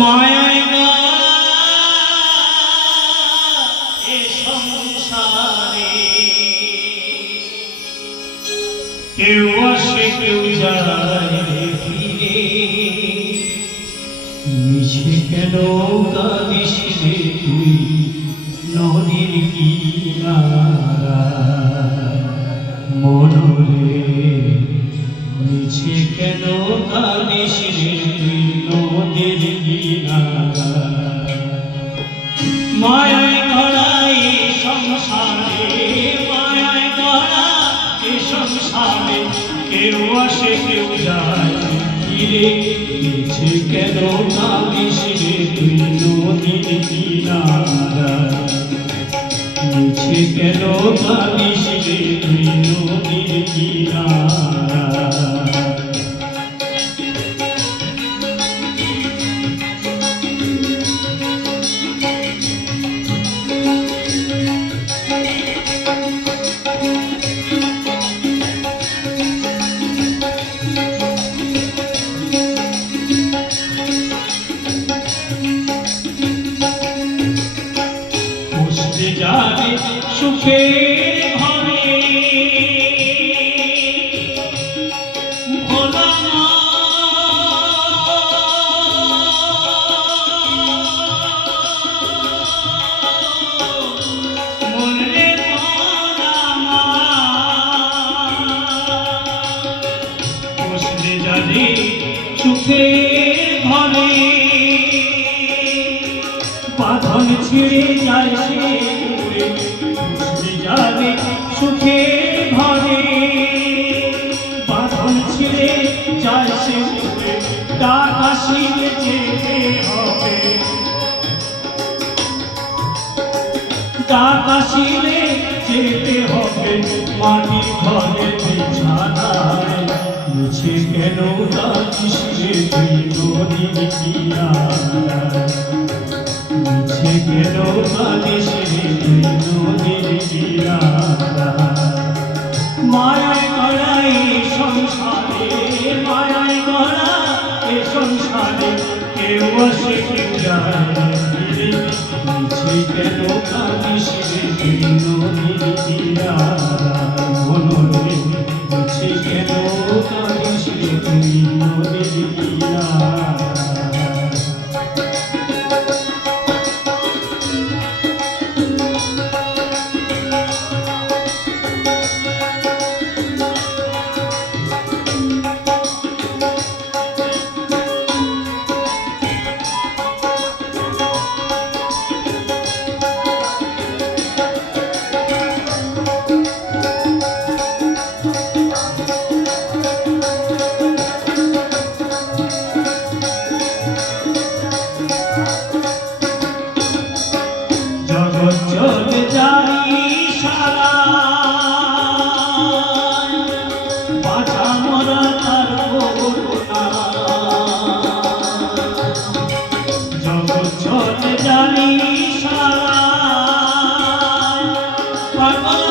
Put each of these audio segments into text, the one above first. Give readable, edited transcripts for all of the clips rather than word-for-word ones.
মায়ায় গা এ সংসারে কেউ আসে কেউ যায় ফিরে, মিশে কেন কাঁদিস রে তুই নদীর কিনারা মনরে, মিছে কেন কাঁদিস রে তুই নদীর কিনারা। মায়ায় গড়া এ সংসারে, মায়ায় গড়া এ সংসারে কেউ আসে কেউ যায় ফিরে, মিছে কেন কাঁদিস রে তুই নদীর কিনারা, মিছে কেন কাঁদিস রে তুই নদীর কিনারা। যাবে সুখে ঘরে ভোলা মা, মনরে ভোলা মা, বসলে যাবে সুখে ঘরে বাঁধন ছিঁড়ে যায় সে যাবে সুখে ঘরে, বাঁধন ছিঁড়ে যায় সে ডাক আসিলে যেতে হবে, ডাক আসিলে যেতে হবে মাটির ঘরে বিছানায়, মুছে কেন কাঁদিস রে তুই নদীর কিনারা, মিছে কেন কাঁদিস রে তুই নদীর কিনারা। মায়ায় গড়া এ সংসারে, মায়ায় গড়া এ সংসারে কেউ আসে কেউ যায় ফিরে, মিছে কেন কাঁদিস রে তুই নদীর কিনারা মনরে, মিছে কেন কাঁদিস রে তুই নদীর কিনারা। চলে যাই সারা বাঁচা মরা তার করুণা, জগৎ চলে যাই সারা পাগল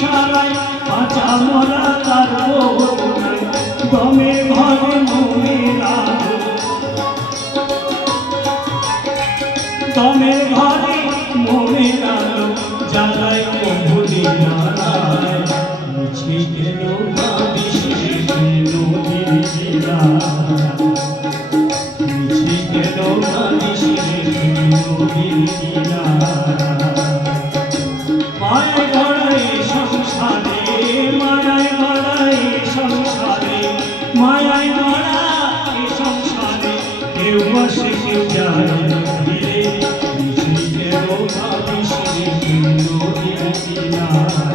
সারাই বাঁচা মরা তার করুণায়, দমে ঘরে মনে রাখো, দমে ঘরে মনে রাখো জ্বালায় প্রভুদি নারায়, মিছে কেন কাঁদিস রে তুই নদীর কিনারা, মিছে কেন কাঁদিস রে তুই নদীর কিনারা। মায়ায় গড়া এ সংসারে, মায়ায় গড়া এ সংসারে, মায়ায় গড়া এ সংসারে কেউ আসে কেউ যায় ফিরে, মিছে কেন কাঁদিস রে তুই নদীর কিনারা,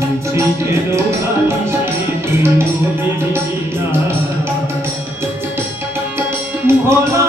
মিছে কেন কাঁদিস রে তুই নদীর কিনারা। ভোলা